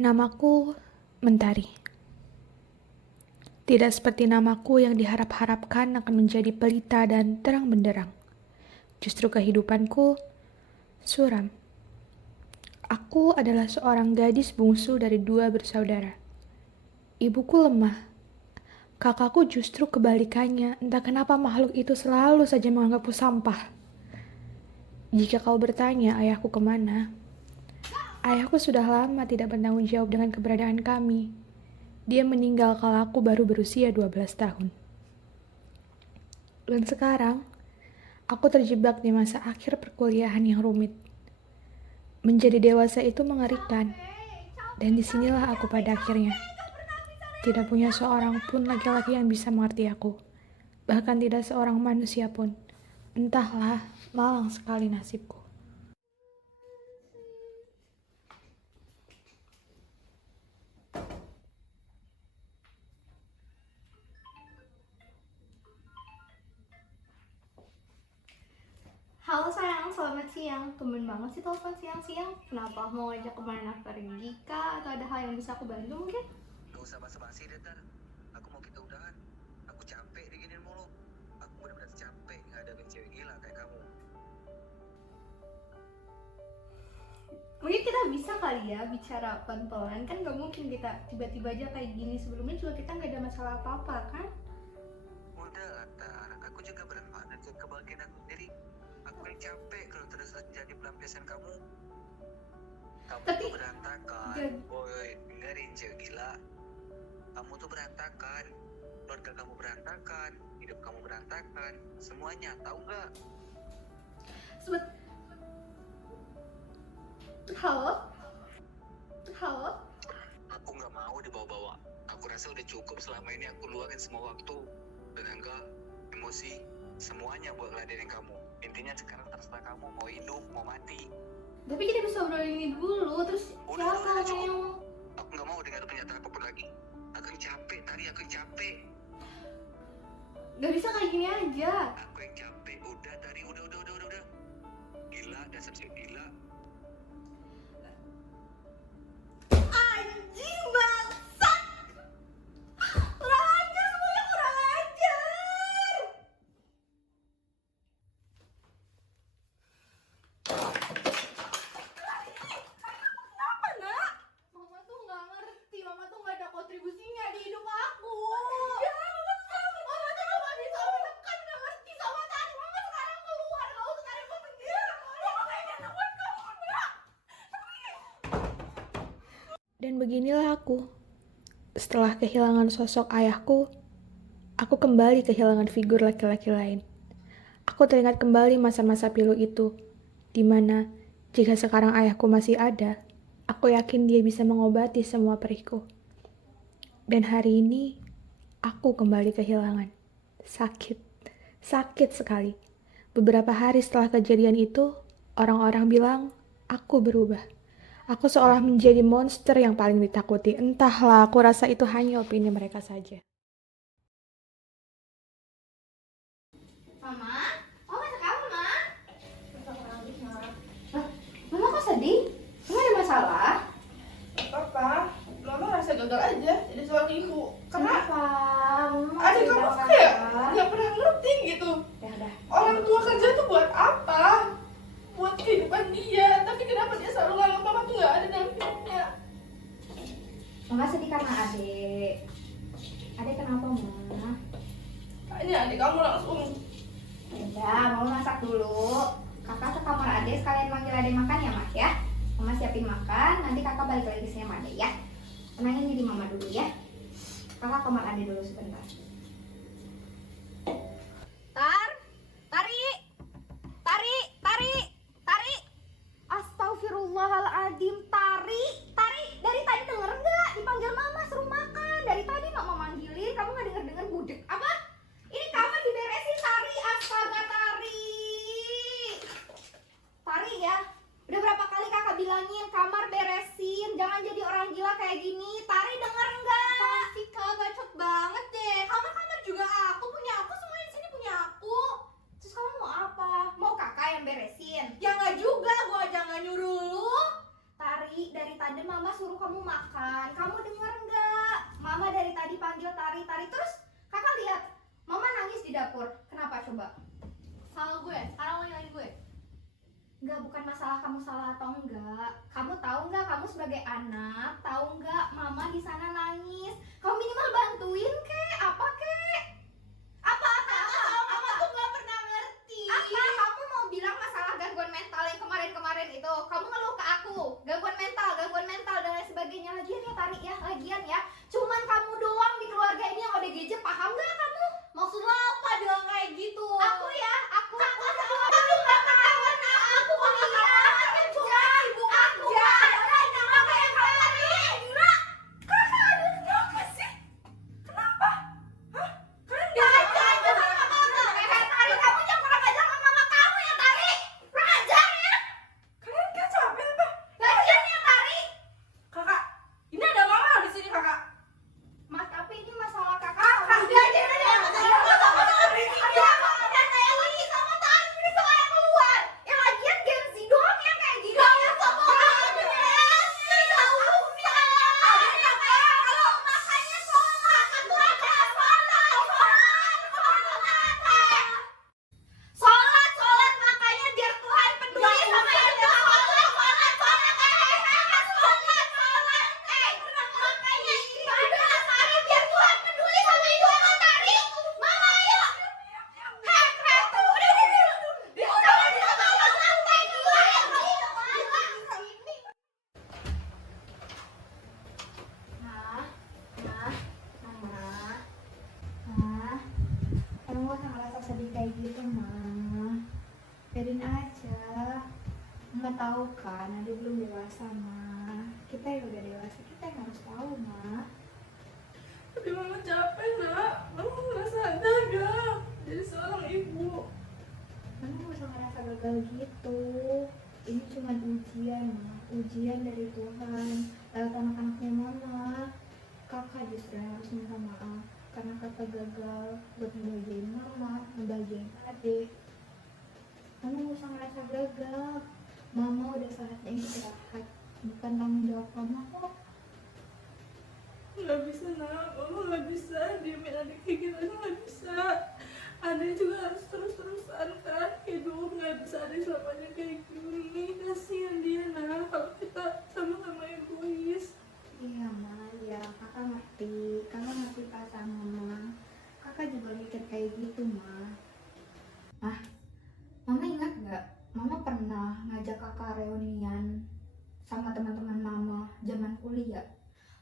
Namaku Mentari. Tidak seperti namaku yang diharap-harapkan akan menjadi pelita dan terang benderang. Justru kehidupanku suram. Aku adalah seorang gadis bungsu dari 2 bersaudara. Ibuku lemah. Kakakku justru kebalikannya. Entah kenapa makhluk itu selalu saja menganggapku sampah. Jika kau bertanya ayahku kemana, ayahku sudah lama tidak bertanggung jawab dengan keberadaan kami. Dia meninggal kala aku baru berusia 12 tahun. Dan sekarang, aku terjebak di masa akhir perkuliahan yang rumit. Menjadi dewasa itu mengerikan. Dan disinilah aku pada akhirnya. Tidak punya seorang pun laki-laki yang bisa mengerti aku. Bahkan tidak seorang manusia pun. Entahlah, malang sekali nasibku. Halo sayang, selamat siang. Tumben banget sih telepon siang-siang. Kenapa mau ngajak kemana pergi kah? Atau ada hal yang bisa aku bantu mungkin? Gak usah basa-basi deh, Tar. Aku mau kita udahan. Aku capek diginin mulu. Aku benar-benar capek ngadepin cewek gila kayak kamu. Mungkin kita bisa kali ya bicara pelan-pelan. Kan gak mungkin kita tiba-tiba aja kayak gini. Sebelumnya juga kita gak ada masalah apa-apa kan? Udah lah, Tar. Aku juga berat banget ke kebahagiaan aku sendiri. Aku yang capek kalau terus jadi pelampiasan kamu. Kamu Tapi tuh berantakan. jadi- Woi, dengerin cewek gila. Kamu tuh berantakan. Keluarga kamu berantakan. Hidup kamu berantakan. Semuanya, tahu nggak? Sebet. Halo? Halo? Aku nggak mau dibawa-bawa. Aku rasa udah cukup selama ini aku luangin semua waktu, tenaga, emosi, semuanya buat ngeladenin kamu. Intinya sekarang terserah kamu mau hidup, mau mati. Tapi kita bisa obrolin ini dulu. Terus Udah, siapa udah, yang cukup. Aku nggak mau dengar pernyataan apapun lagi. Aku yang capek, Tari. Aku yang capek. gak bisa kayak gini aja? Aku yang capek. Udah, Tari. Udah. Gila, dasar cewek gila. Anjing bangsat! Kurang ajar, semuanya kurang ajar! Kenapa nak? Mama tuh gak ngerti, mama tuh gak ada kontribusinya di hidup aku. Ya, mama tuh gak bisa menekan, gak ngerti sama tadi. Mama sekarang keluar, gak usah tarik gue pergi. Mama pengen nemuin kamu, nak. Dan beginilah aku. Setelah kehilangan sosok ayahku, aku kembali kehilangan figur laki-laki lain. Aku teringat kembali masa-masa pilu itu, di mana jika sekarang ayahku masih ada, aku yakin dia bisa mengobati semua perihku. Dan hari ini, aku kembali kehilangan. Sakit sekali. Beberapa hari setelah kejadian itu, orang-orang bilang aku berubah. Aku seolah menjadi monster yang paling ditakuti. Entahlah, aku rasa itu hanya opini mereka saja. Mama masak apa, Ma? Lah, Mama kok sedih? Emang ada masalah? Apa? Mama ngerasa gagal aja jadi seorang ibu. Kenapa? Mama Adik kamu ceritakan kayak apa? nggak pernah ngerti gitu. Ya udah. Orang tua kerja tuh buat apa? Buat kehidupan dia. Tapi kenapa dia selalu nganggap mama tuh nggak ada dalam hidupnya? Mama sedih karena adik. Adik kenapa, Ma? Kayaknya adik kamu langsung. Udah, Mama masak dulu. Kakak ke kamar adik sekalian manggil adik makan ya, Mas ya. Mama siapin makan, nanti kakak balik lagi ke sini sama adik ya. Tenangin diri Mama dulu ya. Kakak ke kamar adik dulu sebentar. Tari. Astagfirullahaladzim, Tari. Dari tadi denger nggak? Dipanggil Mama suruh makan. Dari tadi Mama manggilin, kamu nggak denger budek. Apa? Ini kamar diberesin, Tari. Astaga, Tari. Tari ya. Udah berapa kali kakak bilangin kamar beresin, jangan jadi orang gila kayak gini. Tari denger nggak? Pasti kak, bacot banget deh. Kamu tadi mama suruh kamu makan. Kamu dengar nggak? Mama dari tadi panggil Tari-Tari. Terus kakak lihat mama nangis di dapur. Kenapa coba? Salah gue, sekarang lo nyalain gue. Enggak, bukan masalah kamu salah atau enggak. Kamu tahu nggak, kamu sebagai anak, tahu nggak mama di sana nangis? Kamu minimal bantuin kek, apa kek? Mama tuh nggak pernah ngerti. Apa? Kamu mau bilang masalah gangguan mental yang kemarin-kemarin itu? Kamu ngeluh ke aku, gangguan mental dan lain sebagainya. Lagian ya Tari ya, lagian ya. Cuman kamu doang di keluarga ini yang ODGJ, paham nggak kamu? Maksud lo apa bilang kayak gitu? Aku aduh nggak pernah warna aku iya cuma sibuk aja nama kayak Tari gila kakak ada kenapa sih kenapa hah kalian biasa aja sama mama kayak Tari kamu jangan kurang ajar sama mama kamu ya Tari kurang ajar ya kalian kan capek apa lagian ya Tari Kakak, ini ada mama di sini kakak. mas tapi ini masalah kakak sama dia aja ya sama Tari ada dan saya lagi sama Tari ini soalnya keluar yang lagian gengsi doang yang kayak gini kamu sama orang gengsi gak usah ada yang kayak kalau makanya sholat itu ada sholat makanya biar Tuhan peduli sama kita sholat makanya ibadah Tari biar Tuhan peduli sama hidup sama Tari mama ayo kamu gak usah ngerasa sedih kayak gitu, Ma. Biarin aja. Mama tahu kan, Ade belum dewasa, Ma. Kita yang udah dewasa, kita yang harus tahu, Ma. Tapi mama capek nak. Mama ngerasa gagal jadi seorang ibu. Mama gak usah ngerasa gagal gitu. Ini cuma ujian, Ma. Ujian dari Tuhan. Lewat anak-anaknya Mama. Kakak justru yang harus minta maaf. Karena kakak gagal buat ngebahagiain Mama, ngebahagiain adik. Mama gak usah ngerasa gagal. Mama udah saatnya istirahat. Bukan tanggung jawab Mama kok. Nggak bisa nak, mama nggak bisa diemin adik kayak gitu aja nggak bisa. Adik juga harus terus-terusan kan hidup, nggak bisa adik selamanya kayak gini. Kasihan dia nak kalau kita sama-sama egois. Iya Ma, ya kakak ngerti. Kakak ngerti perasaan Mama. Kakak juga mikir kayak gitu Ma. Mama ingat gak? Mama pernah ngajak kakak reunian sama teman-teman Mama zaman kuliah.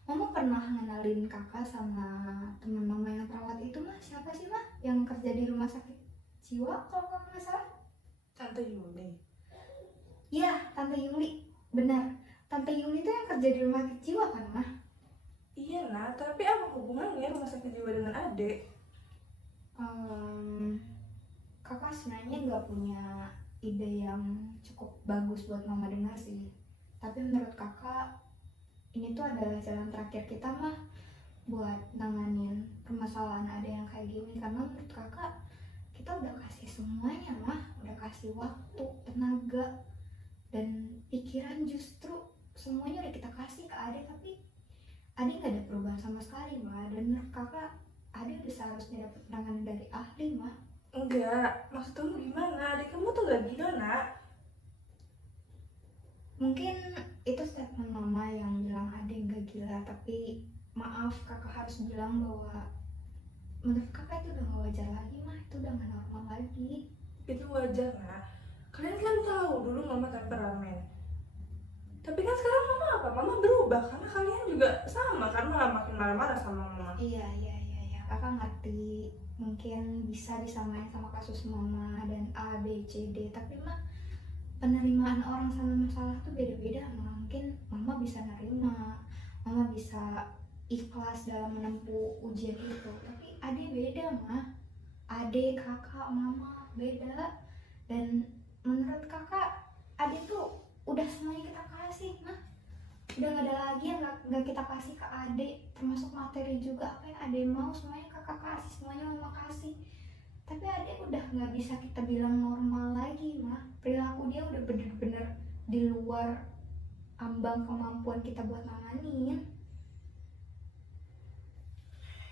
Mama pernah ngenalin kakak sama teman Mama yang perawat itu Mah. Siapa sih Mah? Yang kerja di rumah sakit jiwa kalau kamu nggak salah. Tante Yuni. Iya, Tante Yuli. Benar. Tante Yuli itu yang kerja di rumah sakit jiwa kan Mah? Iya nak, tapi apa hubungannya rumah sakit jiwa dengan adik? Kakak sebenarnya nggak punya ide yang cukup bagus buat Mama dengar sih. Tapi menurut kakak ini tuh adalah jalan terakhir kita Mah buat nanganin permasalahan ada yang kayak gini. Karena menurut kakak kita udah kasih semuanya Mah, udah kasih waktu, tenaga, dan pikiran, justru semuanya udah kita kasih ke Ade, tapi Ade nggak ada perubahan sama sekali Mah. Dan menurut kakak Ade udah seharusnya dapat penanganan dari ahli Mah. Enggak, maksud kamu gimana? Adik kamu tuh gak gila nak. Mungkin itu statement Mama yang bilang Ade nggak gila, tapi maaf kakak harus bilang bahwa menurut kakak itu udah gak wajar lagi Mah, itu udah gak normal lagi. Itu wajar nak. Kalian kan tahu dulu mama temperamen. Tapi kan sekarang mama apa? Mama berubah karena kalian juga sama kan, malah makin marah-marah sama mama. Iya, kakak ngerti mungkin bisa disamain sama kasus Mama dan A, B, C, D, tapi Mah penerimaan orang sama masalah tuh beda-beda Mah. Mungkin Mama bisa nerima, Mama bisa ikhlas dalam menempuh ujian itu, tapi Ade beda Mah. Ade, kakak, Mama beda. Dan menurut kakak Ade tuh udah semuanya kita kasih Mah. Udah gak ada lagi yang gak kita kasih ke Ade, termasuk materi juga. Apa yang Ade mau semuanya kakak kasih, semuanya Mama kasih. Tapi Ade udah gak bisa kita bilang normal lagi Mah. Perilaku dia udah bener-bener di luar ambang kemampuan kita buat nanganin.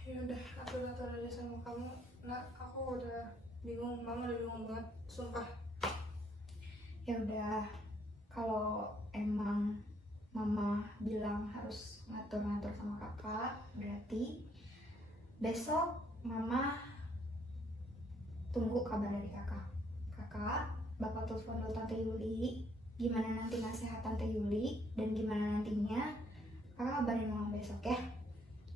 Ya udah, aku udah tahu aja sama kamu. Nah, aku udah bingung, mama udah bingung banget, sumpah. Ya udah, kalau emang mama bilang harus ngatur-ngatur sama kakak, berarti besok mama tunggu kabar dari kakak. Kakak bakal telepon dulu Tante Yuli, gimana nanti nasihat Tante Yuli, dan gimana nantinya kakak kabarin mama besok ya.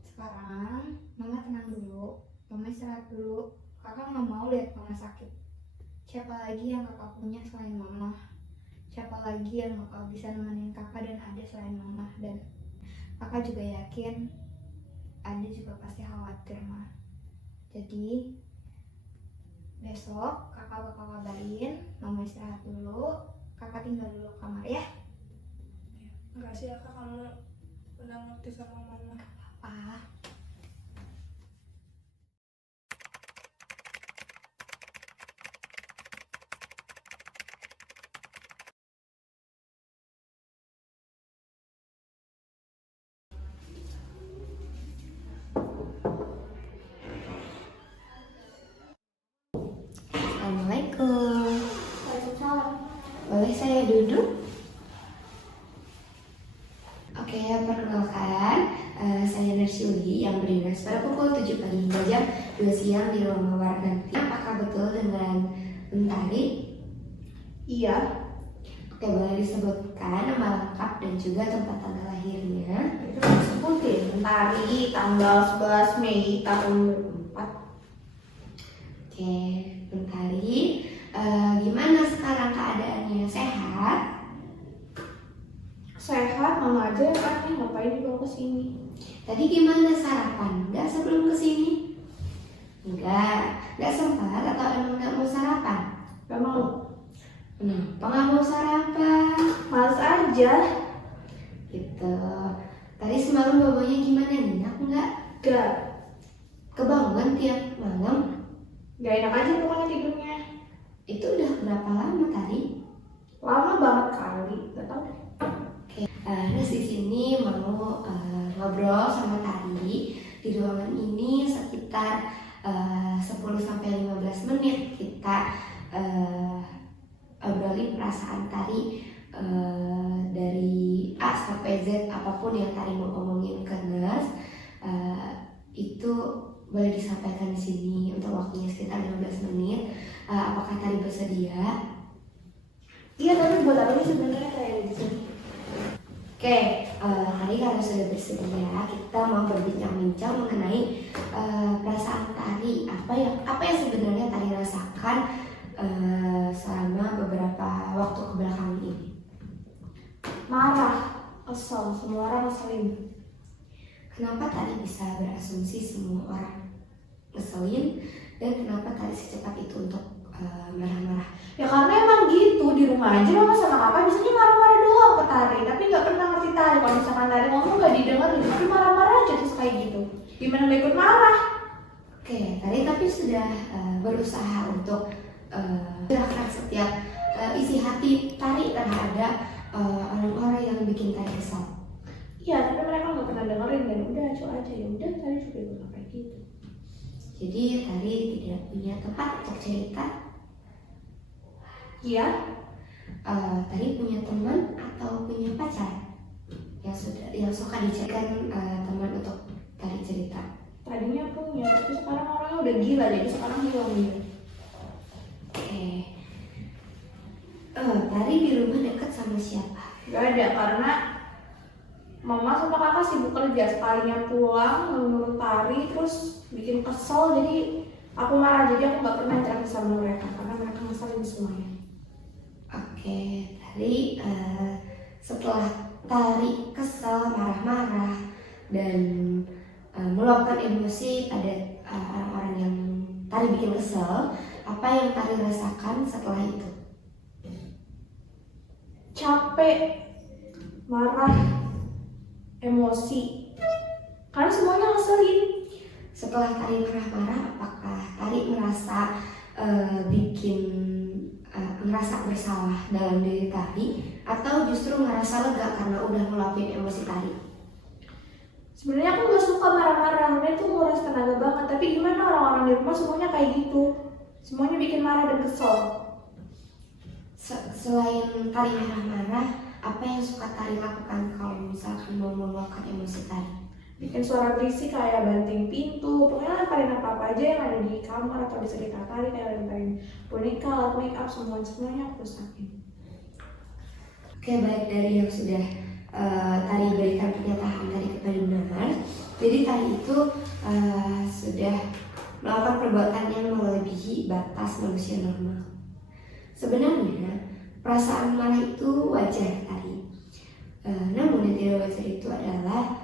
Sekarang mama tenang dulu, mama istirahat dulu. Kakak nggak mau lihat mama sakit. Siapa lagi yang kakak punya selain mama? Siapa lagi yang bakal bisa nemenin kakak dan Ade selain mama? Dan kakak juga yakin Ade juga pasti khawatir mah. Jadi besok kakak bakal kabarin, mama istirahat dulu, kakak tinggal dulu kamar ya. Makasih ya kak, kamu udah ngerti sama mama. Ah, Assalamualaikum. Waalaikumsalam. Boleh saya duduk? Oke, perkenalkan, saya Nursi Yuli yang berdinas pada pukul 7 pagi hingga jam 2 siang di ruang mawar nanti. Apakah betul dengan Mentari? Iya. Oke, boleh disebutkan nama lengkap dan juga tempat tanggal lahirnya. Itu disebutin, Mentari, tanggal 11 Mei tahun 2004. Oke, Mentari, gimana sekarang keadaannya? Sehat? Sehat, mama aja ya kan, ngapain dibawa ke sini? Tadi gimana sarapan? Enggak sebelum kesini? Enggak sempat atau emang nggak mau sarapan? Gak mau. Kenapa nggak mau sarapan? Males aja. Gitu. Tadi semalam bobonya gimana? Nyenyak nggak? Gak. Kebangun tiap malam? Gak enak aja pokoknya tidurnya. Itu udah berapa lama tadi? Lama banget kali, gak tau deh. Nah, di sini mau ngobrol sama Tari di ruangan ini sekitar 10-15 menit kita obrolin perasaan Tari dari A sampai Z, apapun yang Tari mau omongin ke nurse itu boleh disampaikan di sini untuk waktunya sekitar 15 menit. Apakah Tari bersedia? Iya, tapi buat apa sih sebenarnya kayak di sini? Oke, tadi kalau sudah bersedia, kita mau berbincang-bincang mengenai perasaan Tari. Apa yang sebenarnya Tari rasakan selama beberapa waktu kebelakangan ini? Marah, kesel, semua orang ngeselin. Kenapa Tari bisa berasumsi semua orang ngeselin, dan kenapa Tari secepat itu untuk marah-marah? Ya karena emang gitu, di rumah aja mama sama kakak biasanya marah-marah doang ke Tari, tapi nggak pernah ngerti Tari. Kalau misalkan Tari ngomong nggak didengerin, tapi marah-marah aja terus kayak gitu. Gimana nggak ikut marah? Oke, Tari tapi sudah berusaha untuk menyerahkan setiap isi hati Tari terhadap orang-orang yang bikin Tari kesal. Iya, tapi mereka nggak pernah dengerin dan udah acuh aja, ya udah Tari juga ikut kayak gitu. Jadi Tari tidak punya tempat untuk cerita. Iya. Tari punya teman atau punya pacar yang suka dicarikan teman untuk Tari cerita. Tadinya punya, tapi sekarang orangnya udah gila, jadi sekarang hilang dia. Oke. Tari di rumah dekat sama siapa? Gak ada, karena mama sama kakak sibuk kerja. Sekalinya pulang menurut Tari terus bikin kesel, jadi aku marah. Jadi aku gak pernah cerita sama mereka karena mereka ngeselin semuanya. Oke, Tari setelah Tari kesel, marah-marah, dan meluapkan emosi pada orang-orang yang Tari bikin kesel, apa yang Tari rasakan setelah itu? Capek, marah, emosi, karena semuanya ngeselin. Setelah Tari marah-marah, apakah Tari merasa ngerasa bersalah dalam diri Tari atau justru ngerasa lega karena udah ngeluapin emosi tari? Sebenarnya aku gak suka marah-marah, dia tuh nguras tenaga banget. Tapi gimana orang-orang di rumah semuanya kayak gitu, semuanya bikin marah dan kesel. Selain tari marah-marah, apa yang suka tari lakukan kalau misalkan mau meluapkan emosi tari? Bikin suara berisik kayak banting pintu, pokoknya lemparin apa-apa aja yang ada di kamar atau di sekitar tari, kayak lemparin boneka, alat make up, semuanya aku rusakin. Oke, baik dari yang sudah tari berikan pernyataan tadi kepada benar. Jadi tari itu sudah melakukan perbuatan yang melebihi batas manusia normal. Sebenarnya perasaan marah itu wajar tari. Namun yang tidak wajar itu adalah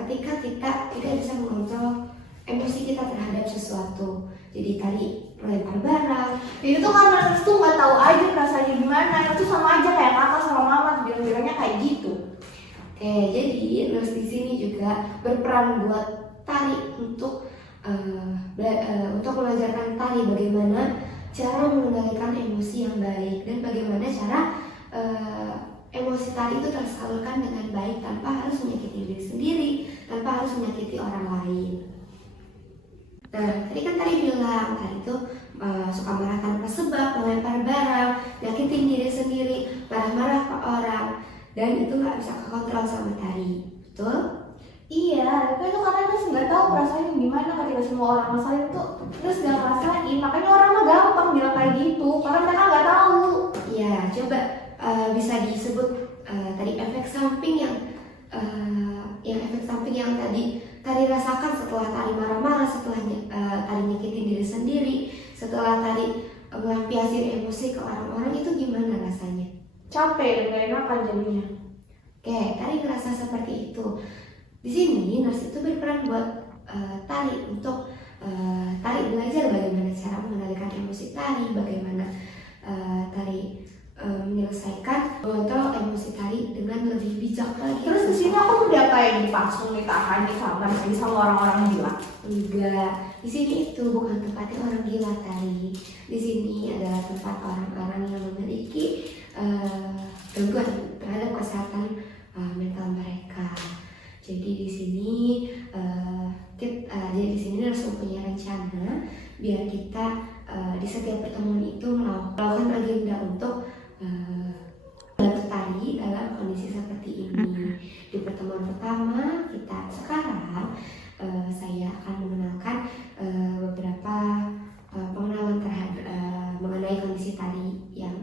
ketika kita tidak bisa mengontrol emosi kita terhadap sesuatu. Jadi tadi melempar barang. Itu tuh karena Nurse tuh nggak tahu aja rasanya gimana. Itu sama aja kayak kakak sama mama bilang-bilangnya kayak gitu. Oke, jadi Nurse di sini juga berperan buat tari untuk mengajarkan tari bagaimana cara mengendalikan emosi yang baik dan bagaimana cara emosi tari itu tersalurkan dengan baik tanpa harus menyakiti diri sendiri, tanpa harus menyakiti orang lain. Nah, tadi kan tadi bilang tadi itu suka marah tanpa sebab, melempar barang, nyakitin diri sendiri, marah-marah ke orang, dan itu nggak bisa kekontrol sama tari, betul? Iya, tapi itu karena Nurse nggak tahu perasaannya gimana ketika semua orang masalah itu Nurse nggak ngerasain. Makanya orang mah gampang bilang kayak gitu, karena mereka nggak tahu. Iya, coba bisa disebut tadi efek samping yang tadi tari rasakan setelah tari marah-marah, setelah tari nyakitin diri sendiri, setelah tari melampiaskan emosi ke orang-orang, itu gimana rasanya? Capek dan gak enakan jadinya. Oke, tari ngerasa seperti itu. Di sini Nurse itu berperan buat tari untuk tari belajar bagaimana cara mengendalikan emosi tari, bagaimana tari menyelesaikan mengontrol emosi tari dengan lebih bijak lagi. Terus di sini aku udah kayak dipasung, ditahan di kamar lagi sama orang-orang gila. Enggak, di sini itu bukan tempatnya orang gila tari. Di sini adalah tempat orang-orang yang memiliki gangguan terhadap kesehatan mental mereka. Jadi di sini Nurse mempunyai rencana biar kita di setiap pertemuan itu melakukan agenda untuk membantu tari dalam kondisi seperti ini. Di pertemuan pertama kita sekarang saya akan mengenalkan beberapa pengenalan terhadap mengenai kondisi tari yang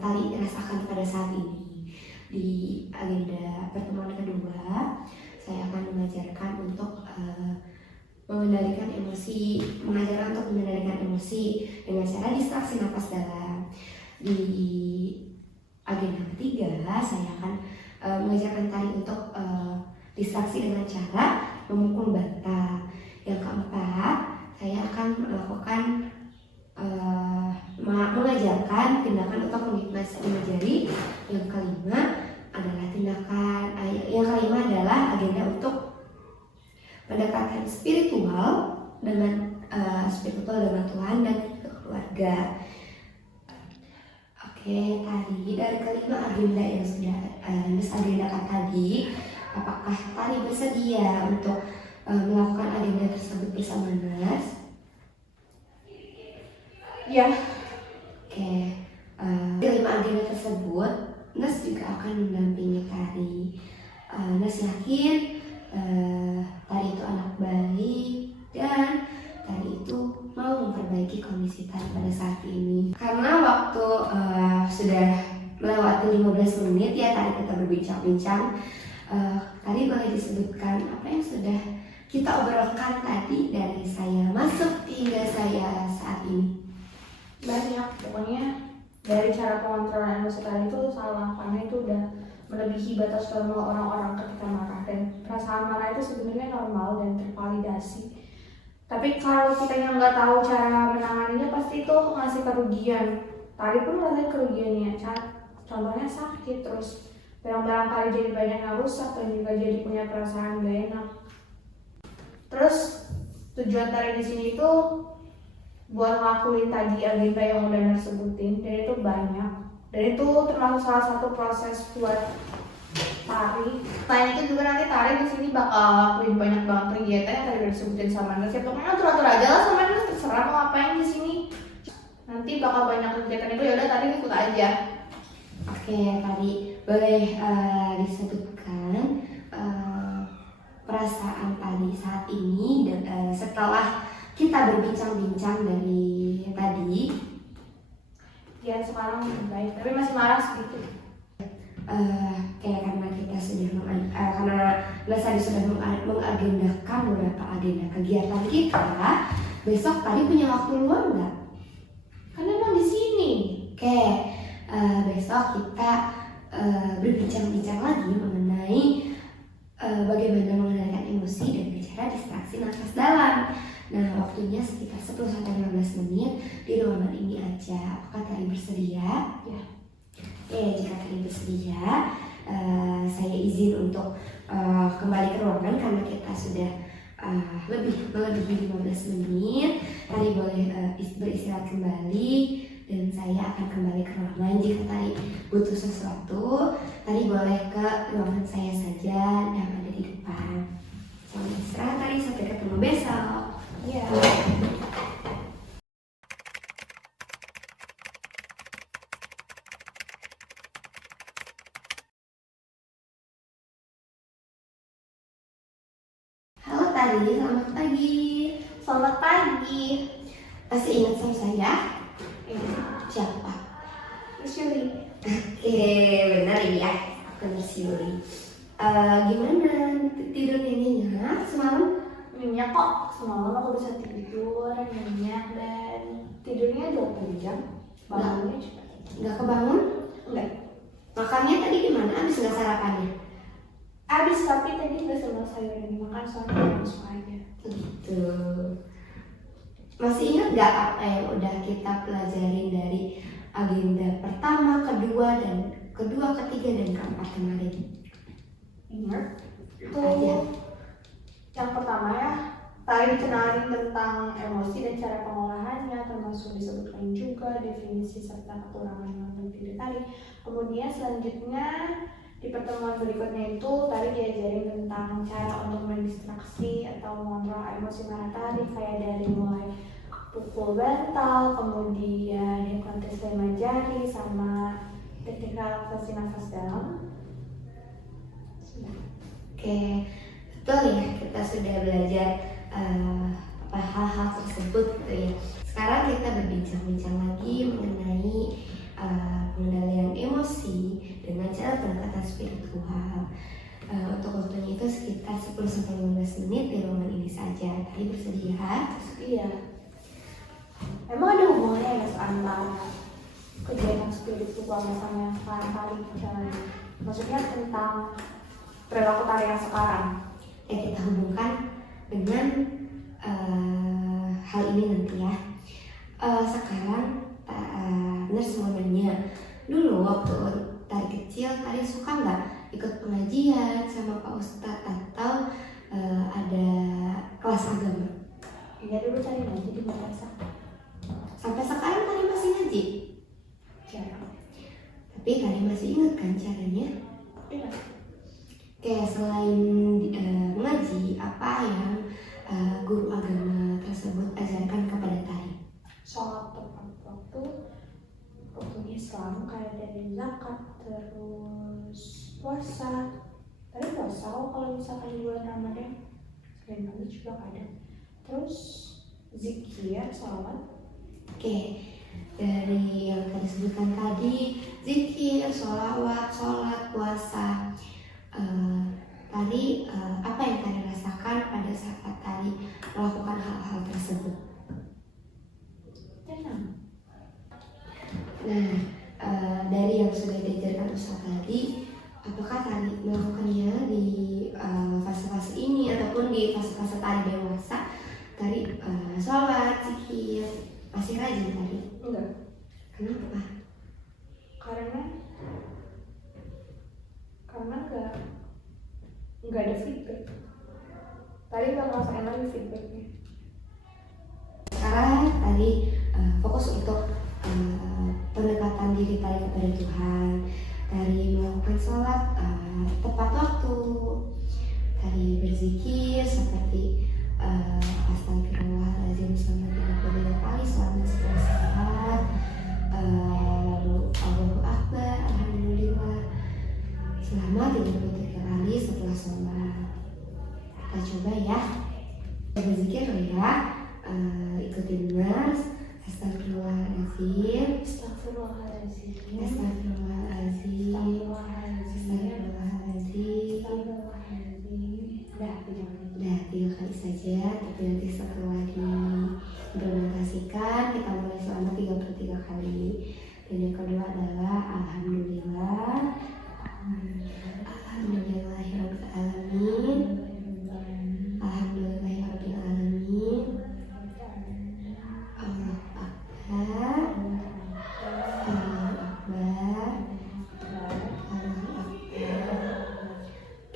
tari rasakan pada saat ini. Di agenda pertemuan kedua, saya akan mengajarkan untuk mengendalikan emosi dengan cara distraksi napas dalam. Di agenda ketiga, saya akan mengajarkan tari untuk distraksi dengan cara memukul bata. Yang keempat, saya akan melakukan mengajarkan tindakan untuk menikmati jari. Yang kelima adalah agenda untuk pendekatan spiritual dengan Tuhan dan keluarga. Oke, tadi dari kelima agenda yang sudah Nurse agendakan tadi, apakah tari bersedia untuk melakukan agenda tersebut bersama Nurse? Ya. Oke, kelima agenda tersebut Nurse juga akan mendampingi tari. Nurse yakin tari itu anak baik dan tari itu mau memperbaiki kondisi tari pada saat ini. Karena waktu sudah melewati 15 menit ya tadi kita berbincang-bincang, tadi boleh disebutkan apa yang sudah kita obrolkan tadi dari saya masuk hingga saya saat ini? Banyak, pokoknya dari cara pengontrolan emosi tadi itu salah, karena itu udah melebihi batas normal orang-orang ketika marah. Dan perasaan marah itu sebenarnya normal dan tervalidasi. Tapi kalau kita yang nggak tahu cara menanganinya, pasti itu ngasih kerugian. Tari pun ngerasain kerugiannya, contohnya sakit, terus barang-barang tari jadi banyak yang rusak dan juga jadi punya perasaan gak enak. Terus tujuan tari di sini itu buat ngelakuin tadi agenda yang udah Ner sebutin, dan itu banyak. Dan itu termasuk salah satu proses buat tari. Selain itu juga nanti tari di sini bakal ngelakuin banyak banget kegiatan yang tadi udah disebutin sama Ner. Ya pokoknya atur-atur aja lah sama Ner, terserah mau ngapain di sini. Nanti bakal banyak kegiatan itu, ya udah tadi ikut aja. Oke, tadi boleh disebutkan perasaan tadi saat ini dan setelah kita berbincang-bincang dari tadi. Ya sekarang lebih baik, tapi masih marah sedikit. Kayak karena kita sudah karena Lesadi sudah mengagendakan beberapa agenda kegiatan kita, besok tadi punya waktu luang nggak? Karena emang di sini. Oke, besok kita berbincang-bincang lagi mengenai bagaimana mengendalikan emosi dan bicara distraksi nafas dalam. Nah, waktunya sekitar 10-15 menit di ruangan ini aja. Apakah tadi bersedia? Ya. Jika tadi bersedia, saya izin untuk kembali ke ruangan karena kita sudah melebihi 15 menit. Tadi boleh beristirahat kembali dan saya akan kembali ke ruangan. Jika tadi butuh sesuatu, tadi boleh ke ruangan saya saja yang ada di depan. Selamat istirahat tadi, sampai ketemu besok. Iya. Halo tadi, selamat pagi. Selamat pagi. Masih ingat sama saya? Siapa? Shirley. Benar ya, benar Yuli. Gimana tidurnya nyenyak semalam? Nyenyak kok, semalam aku bisa tidur nyenyak dan tidurnya 20 jam. Bangunnya juga. Nggak kebangun? Enggak. Makannya tadi gimana? Abis nggak sarapannya? Abis, tapi tadi nggak semua sayur yang dimakan soalnya langsung aja. Gitu. Masih ingat nggak apa yang udah kita pelajarin dari agenda pertama, kedua, ketiga, dan keempat kemarin? Ingat? Apa aja? Yang pertama ya, tadi dikenalin tentang emosi dan cara pengolahannya, termasuk disebutkan juga definisi serta kekurangan dalam diri tadi. Kemudian selanjutnya di pertemuan berikutnya itu tadi diajarin tentang cara untuk mendistraksi atau mengontrol emosi marah tadi, kayak dari mulai pukul bantal, kemudian hipnotis 5 jari, sama teknik relaksasi nafas dalam. Oke, betul ya, kita sudah belajar hal-hal tersebut gitu ya. Sekarang kita berbincang-bincang lagi mengenai pengendalian emosi dengan cara pendekatan spiritual. Untuk waktunya itu sekitar 10-15 menit di ruangan ini saja. Tadi bersedia? Iya. Emang ada hubungannya ya antara kegiatan spiritual sama yang sekarang tadi jalannya? Maksudnya tentang perilaku tari yang sekarang. Kita hubungkan dengan hal ini nanti ya. Sekarang Ners mau nanya, dulu waktu tari kecil, tari suka nggak ikut pengajian sama Pak Ustadz atau ada kelas agama? Iya, dulu tari ngaji di madrasah. Sampai sekarang tari masih ngaji? Jarang. Tapi tari masih ingat kan caranya? Iya. Oke, selain mengaji, apa yang guru agama tersebut ajarkan kepada tari? Sholat tepat waktu, rukun Islam kayak dari zakat, terus puasa. Tadi puasa kok kalau misalkan di bulan Ramadan, selain itu juga ada. Terus zikir, sholawat. Oke, dari yang tadi sebutkan tadi, zikir, sholawat, sholat, puasa. Tadi apa yang tadi rasakan pada saat tadi melakukan hal-hal tersebut? Tenang. Nah, dari yang sudah diajarkan Ustaz tadi, apakah tadi melakukannya di fase-fase ini ataupun di fase-fase tadi dewasa, tadi sholat, zikir, masih rajin tadi? Enggak. Kenapa? Karena nggak ada feedback. Tadi nggak ngerasain lagi feedbacknya. sekarang tadi fokus untuk pendekatan diri tadi kepada Tuhan, dari melakukan sholat tepat waktu, dari berzikir seperti astagfirullahaladzim selama 33 kali selama 10 saat, lalu Allahu Akbar, Alhamdulillah selama 33 kali setelah sholat. Kita coba ya, berzikir ya, ikuti Mas. Astagfirullahaladzim, Astagfirullahaladzim. astagfirullahaladzim, astagfirullahaladzim. Udah 3 kali saja, tapi nanti setelah diimplementasikan kita mulai selama 33 kali. Dan yang kedua adalah Alhamdulillah, Alhamdulillahirrahmanirrahim, Alhamdulillahirrahmanirrahim, Allah Akbar, Allah Akbar, Allah Akbar.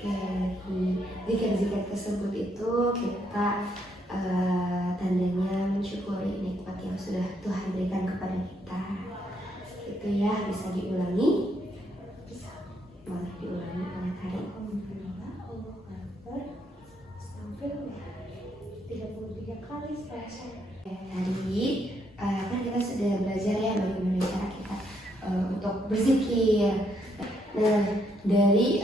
Oke, di zikir-zikir tersebut itu kita tandanya mensyukuri nikmat yang sudah Tuhan berikan kepada kita. Itu ya, bisa diulangi, boleh diulangi oleh Tari. 33 kali selesai. Tadi kan kita sudah belajar ya bagaimana cara kita untuk berzikir. Nah, dari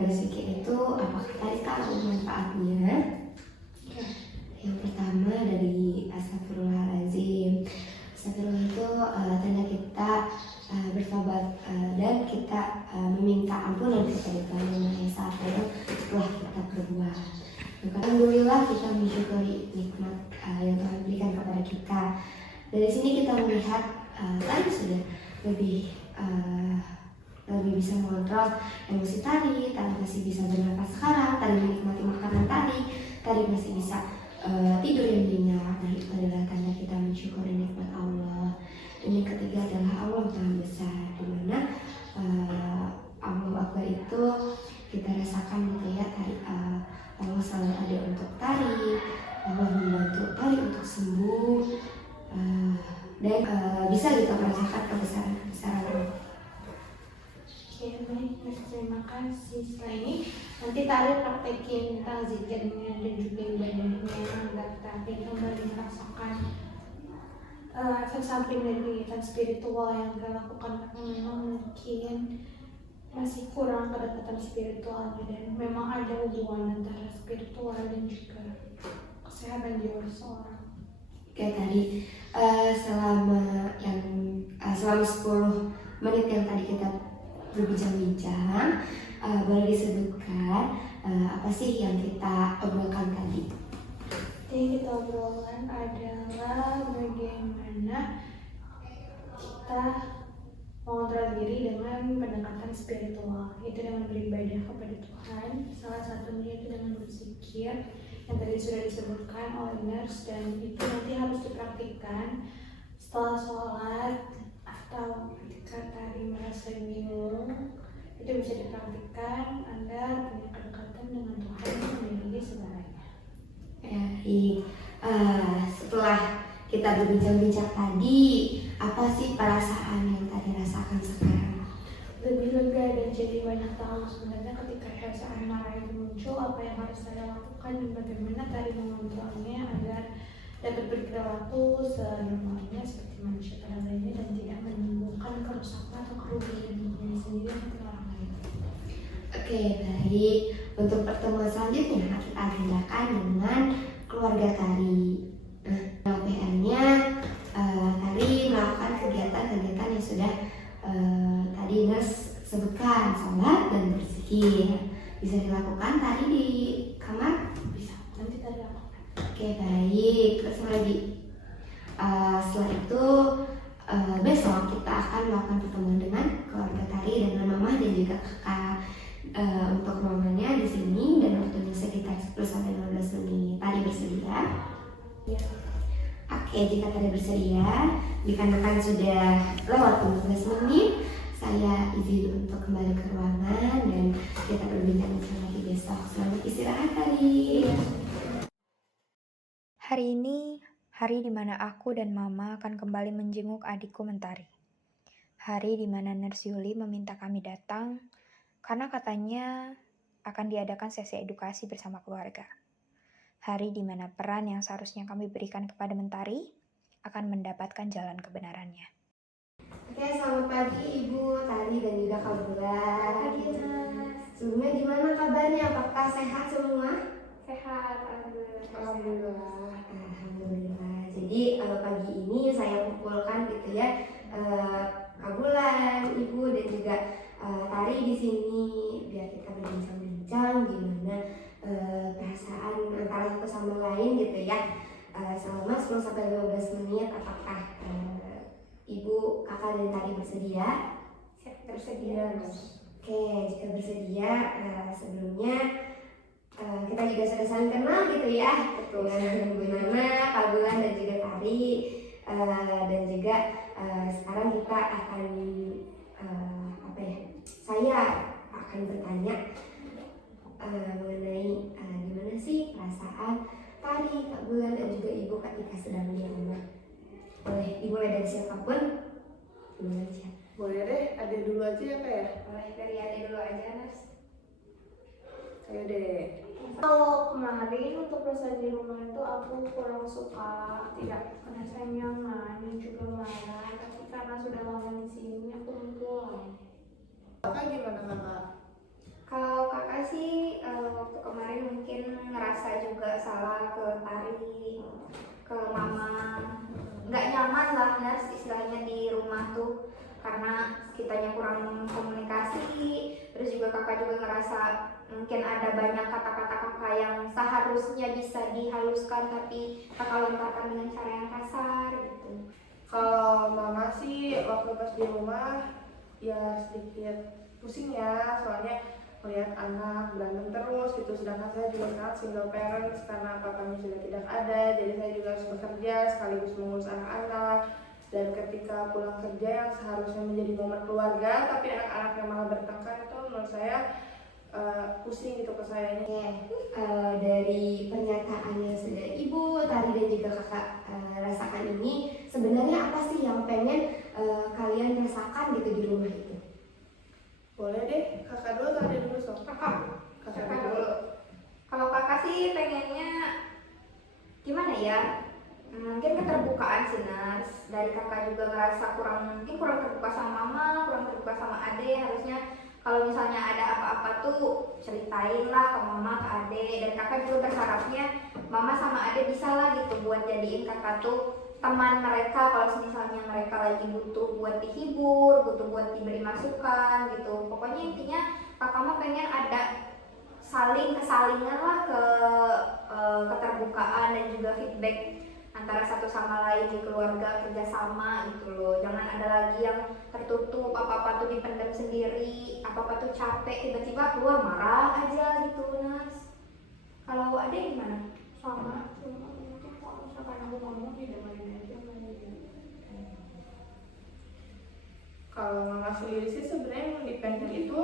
berzikir itu apakah tadi tahu manfaatnya? Yang pertama dari astagfirullahaladzim. Astagfirullah itu tanda kita bertobat dan kita meminta ampunan kepada Tuhan Yang Maha Esa setelah kita berbuat. Alhamdulillah kita mensyukuri nikmat yang Tuhan berikan kepada kita. Dari sini kita melihat tadi sudah lebih bisa mengontrol emosi tadi masih bisa bernafas sekarang, tadi menikmati makanan tadi masih bisa tidur yang nyenyak. Nah, itu adalah tanda kita mensyukuri nikmat Allah. Dan yang ketiga adalah Allah Maha Besar, di mana Allah Akbar itu kita rasakan gitu ya, tadi Allah selalu ada untuk tari, Allah membantu tari untuk sembuh, dan bisa kita merasakan kebesaran Allah. Oke, baik, terima kasih. Setelah ini nanti Tari praktekin tentang zikirnya dan juga ibadahnya agar Tari kembali merasakan efek samping dari kegiatan spiritual yang kita lakukan, karena memang mungkin masih kurang kedekatan spiritualnya dan memang ada hubungan antara spiritual dan juga kesehatan jiwa seseorang. Oke, tadi selama 10 menit yang tadi kita berbincang-bincang, boleh disebutkan apa sih yang kita obrolkan tadi? Jadi kita obrolkan adalah bagaimana kita mengontrol diri dengan pendekatan spiritual, itu dengan beribadah kepada Tuhan. Salah satunya itu dengan berzikir yang tadi sudah disebutkan oleh Nurse, dan itu nanti harus dipraktikkan setelah sholat atau ketika tadi merasa bingung. Itu bisa dipraktikkan agar punya kedekatan dengan Tuhan yang memiliki segalanya. Setelah kita berbincang-bincang tadi, apa sih perasaan yang tadi rasakan sekarang? Lebih lega dan jadi banyak tahu sebenarnya ketika perasaan marah itu muncul, apa yang harus saya lakukan dan bagaimana tadi mengontrolnya agar dapat berperilaku senormalnya seperti manusia pada lainnya dan tidak menimbulkan kerusakan atau kerugian dirinya sendiri atau orang lain. Oke, baik. Untuk pertemuan selanjutnya kita agendakan dengan keluarga Tari. Nah, PR-nya Tari melakukan kegiatan-kegiatan yang sudah tadi Nurse sebutkan, sholat dan berzikir. Bisa dilakukan Tari di kamar? Bisa, nanti tadi lakukan. Oke, baik. Terus lagi setelah itu besok kita akan melakukan pertemuan dengan keluarga Tari, dengan mama dan juga kakak. Untuk mamanya di sini dan waktunya sekitar 10-15 menit. Tari bersedia? Ya. Oke, jika Tari bersedia, dikarenakan sudah lewat 15 menit, saya izin untuk kembali ke ruangan dan kita berbincang-bincang lagi besok. Selamat istirahat Tari. Hari ini Hari di mana aku dan Mama akan kembali menjenguk adikku Mentari. Hari di mana Nurse Yuli meminta kami datang karena katanya akan diadakan sesi edukasi bersama keluarga. Hari di mana peran yang seharusnya kami berikan kepada Mentari akan mendapatkan jalan kebenarannya. Oke, selamat pagi Ibu Tari dan juga Kak Bulan. Pagi, Nas. Sebelumnya gimana kabarnya? Apakah sehat semua? Sehat, alhamdulillah. Alhamdulillah. Jadi pagi ini saya kumpulkan gitu ya Kak Bulan, Ibu dan juga Tari di sini biar kita berbincang-bincang gimana perasaan antara satu sama lain gitu ya. Selama 10 sampai 15 menit apakah Ibu, Kakak dan Tari bersedia? Bersedia, Mas. Oke, jika bersedia sebelumnya kita juga sudah saling kenal gitu ya. Betul. Dengan Bu Nana, Kak Bulan dan juga Tari dan juga sekarang kita akan saya akan bertanya mengenai gimana sih perasaan Tari, Kak Bulan dan juga Ibu ketika sedang di rumah. Boleh dimulai dari siapapun. Dimulai aja. Boleh deh, Ade dulu aja ya Kak ya? Boleh dari Ade dulu aja, Nas. Ayo deh. Kalau kemarin untuk perasaan di rumah itu aku kurang suka, tidak merasa nyaman dan juga marah. Tapi karena sudah lama di sini aku pulang. Kakak gimana Kakak? Kalau kakak sih waktu kemarin mungkin ngerasa juga salah ke Tari, ke Mama. Nggak nyaman lah, Nas, istilahnya di rumah tuh. Karena kitanya kurang komunikasi, terus juga kakak juga ngerasa mungkin ada banyak kata-kata kakak yang seharusnya bisa dihaluskan tapi kakak lontarkan dengan cara yang kasar gitu. Kalau Mama sih waktu pas di rumah ya sedikit pusing ya, soalnya melihat anak berantem terus gitu. Sedangkan saya juga sekarang single parents karena papanya sudah tidak ada, jadi saya juga harus bekerja sekaligus mengurus anak-anak. Dan ketika pulang kerja yang seharusnya menjadi momen keluarga, tapi anak-anak yang malah bertengkar, itu menurut saya pusing gitu ke saya. Dari pernyataan yang sudah Ibu, Tari dan juga kakak rasakan ini, sebenarnya apa sih yang pengen kalian rasakan gitu di rumah itu? Boleh deh, kakak dulu atau Ade dulu sob? Kakak Kakak dulu. Kalau kakak sih pengennya gimana ya? Mungkin keterbukaan sih, Nas. Dari kakak juga ngerasa kurang terbuka sama Mama, kurang terbuka sama Ade. Harusnya kalau misalnya ada apa-apa tuh ceritain lah ke Mama, ke Ade. Dan kakak juga berharapnya Mama sama Ade bisa lah gitu buat jadiin kakak tuh teman mereka kalau misalnya mereka lagi butuh buat dihibur, butuh buat diberi masukan gitu. Pokoknya intinya kakak mah pengen ada kesalingan lah ke keterbukaan dan juga feedback antara satu sama lain di keluarga, kerjasama gitu loh. Jangan ada lagi yang tertutup, apa-apa tuh dipendam sendiri, apa-apa tuh capek, tiba-tiba keluar marah aja gitu, Nas. Kalau Ade gimana? Sama, cuma mungkin kalau misalkan aku ngomong didengarin aja. Kalau Mama sendiri sih sebenarnya yang independen itu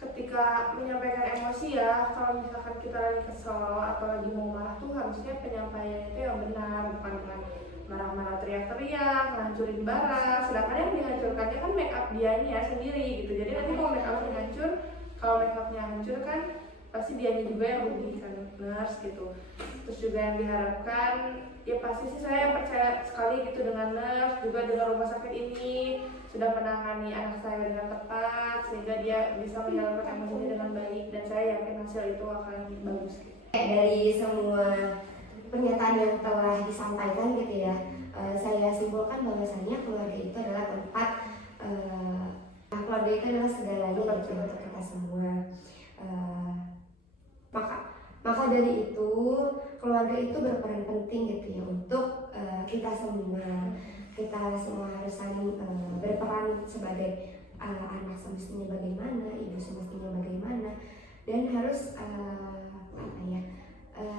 ketika menyampaikan emosi ya, kalau misalkan kita lagi kesel atau lagi mau marah tuh harusnya penyampaian itu yang benar, bukan dengan marah-marah teriak-teriak, ngancurin barang. Sedangkan yang dihancurkannya kan make up dianya sendiri gitu. Jadi nanti kalau make upnya hancur, kalau make upnya hancur kan pasti dianya juga yang rugi kan, nurse gitu. Terus juga yang diharapkan ya pasti sih saya percaya sekali gitu dengan nurse, juga dengan rumah sakit ini sudah menangani anak saya dengan tepat sehingga dia bisa menyalurkan emosinya dengan baik, dan saya yakin hasil itu akan bagus gitu. Dari semua pernyataan yang telah disampaikan gitu ya, saya simpulkan bahwasanya keluarga itu adalah tempat keluarga itu adalah segalanya gitu untuk kita semua. Maka dari itu keluarga itu berperan penting gitu ya untuk kita semua. Kita semua harus saling berperan sebagai anak semestinya bagaimana, ibu semestinya bagaimana, dan harus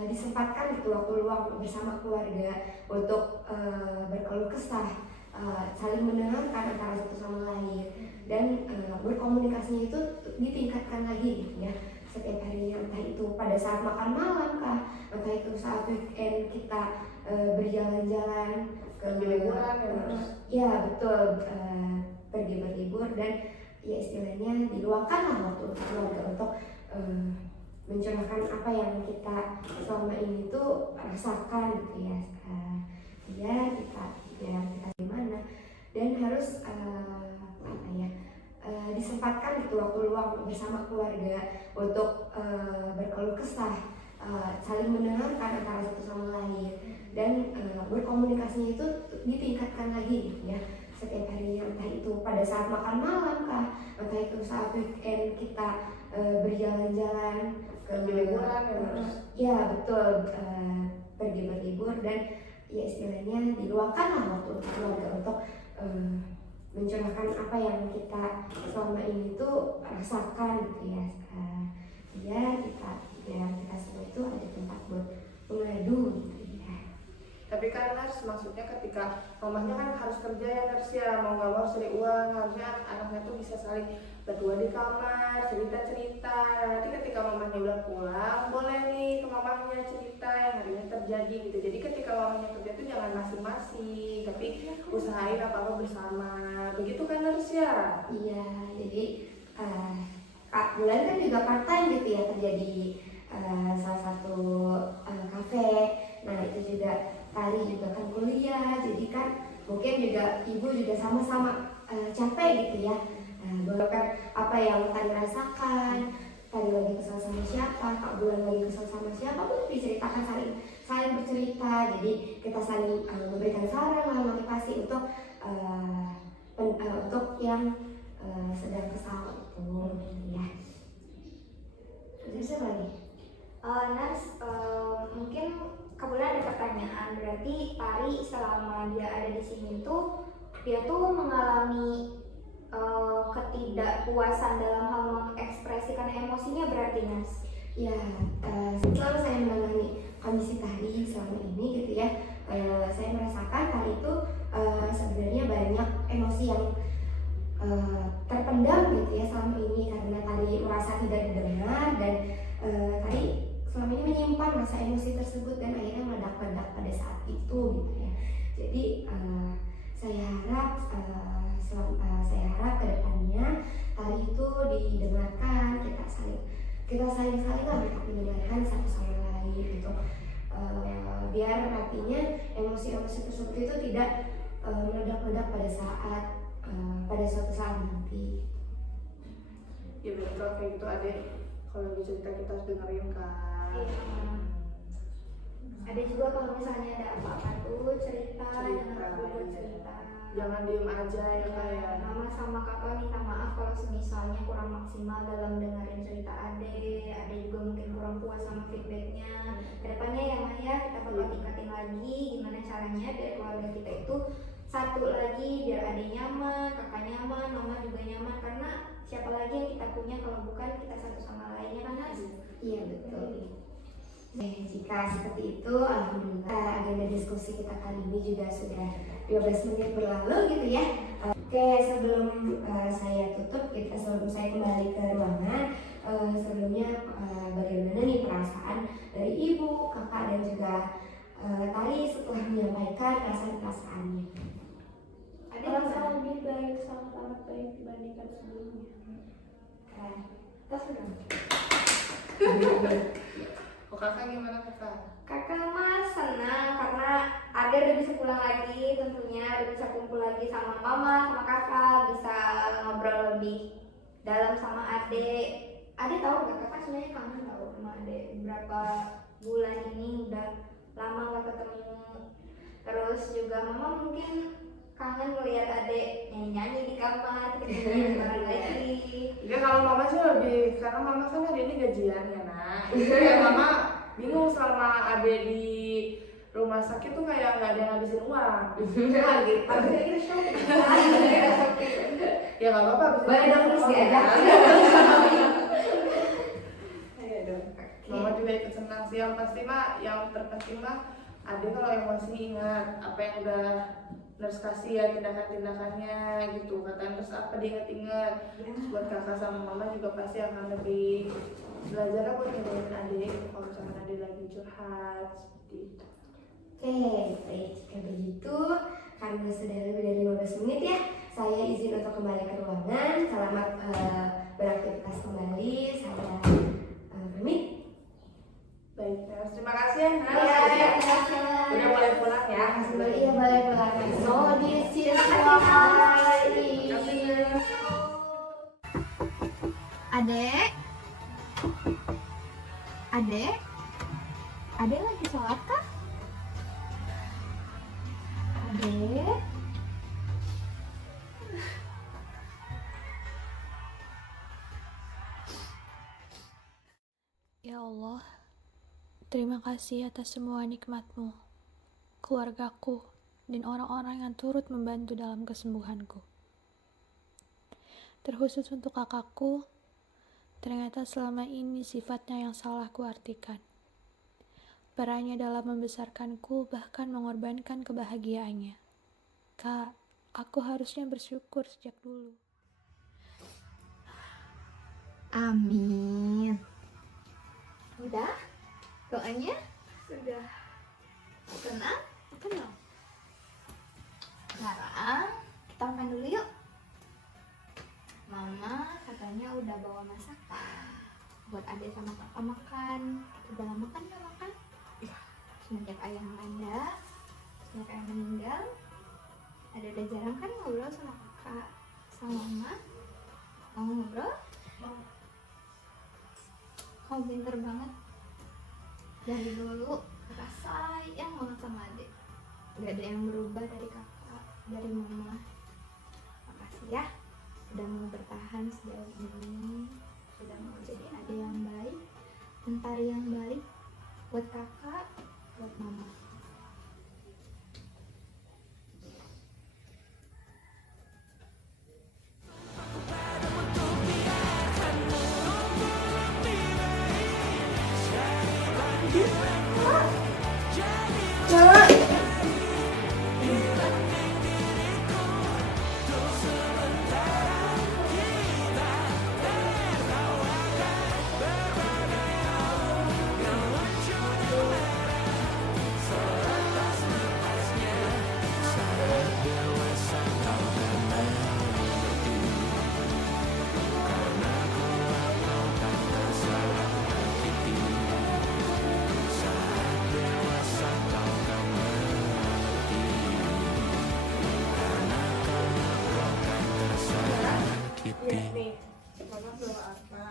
disempatkan gitu waktu luang bersama keluarga untuk berkeluh kesah, saling mendengarkan antara satu sama lain, dan berkomunikasinya itu ditingkatkan lagi gitu ya setiap harinya entah itu pada saat makan malam kah, entah itu saat weekend kita berjalan-jalan ke liburan ya betul, pergi berlibur dan ya istilahnya diluangkanlah waktu untuk keluarga untuk mencurahkan apa yang kita selama ini tuh rasakan gitu ya, biar kita gimana dan harus disempatkan gitu waktu luang bersama keluarga untuk berkeluh kesah, saling mendengarkan antara satu sama lain dan berkomunikasinya itu ditingkatkan lagi gitu ya setiap harinya, entah itu pada saat makan malam kah, entah itu saat weekend kita berjalan-jalan ke liburan ya betul, pergi berlibur dan ya istilahnya diluangkanlah waktu untuk keluarga untuk mencurahkan apa yang kita selama ini tuh rasakan gitu ya, biar kita semua itu ada tempat buat mengadu gitu ya. Tapi kan Ners, maksudnya ketika mamanya kan harus kerja ya Ners ya, mau nggak mau cari uang, harusnya anaknya tuh bisa saling berdua di kamar, cerita-cerita. Nanti ketika mamanya udah pulang, boleh nih ke mamanya cerita yang hari ini terjadi gitu. Jadi ketika mamanya kerja tuh jangan masing-masing, tapi usahain apa-apa bersama. Begitu kan Ners ya? Iya, jadi Kak Bulan kan juga part time gitu ya, kerja di salah satu kafe. Nah itu juga Tari juga kan kuliah, jadi kan mungkin juga ibu juga sama-sama capek gitu ya. Bahwa kan apa yang Tari rasakan, Tari lagi kesal sama siapa, Kak Bulan lagi kesal sama siapa, pun diceritakan, saling bercerita. Jadi kita saling memberikan saran lah, motivasi untuk yang sedang kesal itu ya. Terus apa lagi? Nars, mungkin Kabula ada pertanyaan. Berarti Tari selama dia ada di sini tuh dia tuh mengalami ketidakpuasan dalam hal mengekspresikan emosinya berarti Nars? Ya, selalu saya menangani kondisi Tari selama ini gitu ya. Saya merasakan Tari itu sebenarnya banyak emosi yang terpendam gitu ya selama ini karena Tari merasa tidak didengar dan Tari selama ini menyimpan rasa emosi tersebut dan akhirnya meledak-ledak pada saat itu gitu ya. Jadi saya harap kedepannya Tari itu didengarkan, kita saling lah mendengarkan satu sama lain gitu, biar nantinya emosi-emosi tersebut itu tidak meledak-ledak pada suatu saat nanti. Ya betul kayak gitu adek. Kalau lagi cerita kita harus dengerin kan. Ada juga kalau misalnya ada apa-apa tuh cerita. Jangan ragu buat cerita. Jangan diem aja ya kayak. Mama sama kakak minta maaf kalau misalnya kurang maksimal dalam dengerin cerita Ade juga mungkin kurang puas sama feedbacknya. Kedepannya ya Mah ya, kita bakal tingkatin lagi gimana caranya biar keluarga kita itu satu lagi, biar Ade nyaman, kakak nyaman, mama juga nyaman, karena siapa lagi yang kita punya kalau bukan kita satu sama lainnya kan Nas? Iya betul. Jika seperti itu, alhamdulillah agenda diskusi kita kali ini juga sudah 12 menit berlalu gitu ya. Oke, sebelum saya tutup, sebelum saya kembali ke ruangan, sebelumnya bagaimana nih perasaan dari ibu, kakak dan juga Tari setelah menyampaikan perasaan-perasaannya? Ada Merasa lebih baik, sangat baik dibandingkan sebelumnya. Keren. Tas udah. Oh, kakak gimana kakak? Kakak mah senang karena Ade udah bisa pulang lagi, tentunya udah bisa kumpul lagi sama mama, sama kakak, bisa ngobrol lebih dalam sama Ade. Ade tahu nggak, kakak sebenarnya kangen tahu sama Ade, berapa bulan ini udah lama nggak ketemu. Terus juga mama mungkin kangen ngeliat Ade nyanyi-nyanyi di kamar, kita bareng lagi. Ya kalau mama sih lebih, karena mama kan hari ini gajian ya nak. Kayak mama bingung selama Ade di rumah sakit tuh kayak nggak ada yang ngabisin uang. Nah, gitu. Abisnya kita shopping. Ya nggak apa-apa. Boleh dong, please diajak. Iya dong. Mama juga ikut senang sih. Yang pasti mah, yang terpenting mah Ade kalau emosi ingat apa yang udah Ners kasih ya, tindakan-tindakannya gitu. Kata Ners apa diinget-inget. Terus buat kakak sama mama juga pasti akan lebih belajar buat ngedengerin adik kalau misalkan adik lagi curhat seperti itu. Oke, baik. Jika begitu, karena sudah lebih dari 15 menit ya, saya izin untuk kembali ke ruangan. Selamat beraktivitas kembali. Saya pamit. Baik, Nels. Terima kasih ya, Nels. Iya, Udah boleh pulang ya. Iya, boleh pulang. So, this is Adek? Adek? Adek lagi sholat kah? Adek? Ya Allah, terima kasih atas semua nikmat-Mu, keluargaku, dan orang-orang yang turut membantu dalam kesembuhanku. Terkhusus untuk kakakku, ternyata selama ini sifatnya yang salah kuartikan. Perannya dalam membesarkanku bahkan mengorbankan kebahagiaannya. Kak, aku harusnya bersyukur sejak dulu. Amin. Udah? Doanya? Sudah. Tenang? Tenang. Sekarang kita makan dulu yuk. Mama katanya udah bawa masakan buat adik sama kakak makan. Udah lama kan gak makan? Semenjak ayah melanda, semenjak ayah meninggal, ada jarang kan ngobrol sama kakak, sama mama. Mau ngobrol? Kamu pinter banget. Dari dulu kakak sayang banget sama adik. Gak ada yang berubah dari kakak, dari mama. Makasih ya udah mau bertahan sejauh ini, sudah mau jadi adik yang baik, mentari yang baik buat kakak, buat mama. Iya nih, mama bawa apa?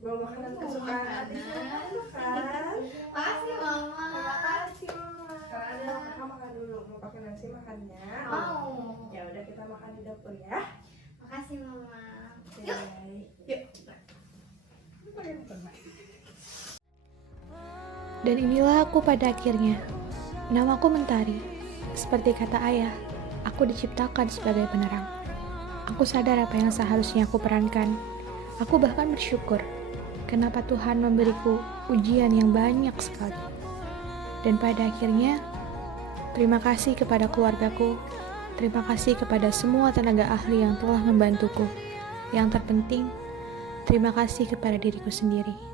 Bawa makanan kesukaan adik mama kan? Makasih mama. Terima kasih mama. Sekarang ada kakak makan dulu. Mau pakai nasi makannya? Mau. Ya udah kita makan di dapur ya. Makasih mama. Yuk. Yuk. Dan inilah aku pada akhirnya. Namaku Mentari. Seperti kata ayah, aku diciptakan sebagai penerang. Aku sadar apa yang seharusnya aku perankan. Aku bahkan bersyukur kenapa Tuhan memberiku ujian yang banyak sekali. Dan pada akhirnya, terima kasih kepada keluargaku. Terima kasih kepada semua tenaga ahli yang telah membantuku. Yang terpenting, terima kasih kepada diriku sendiri.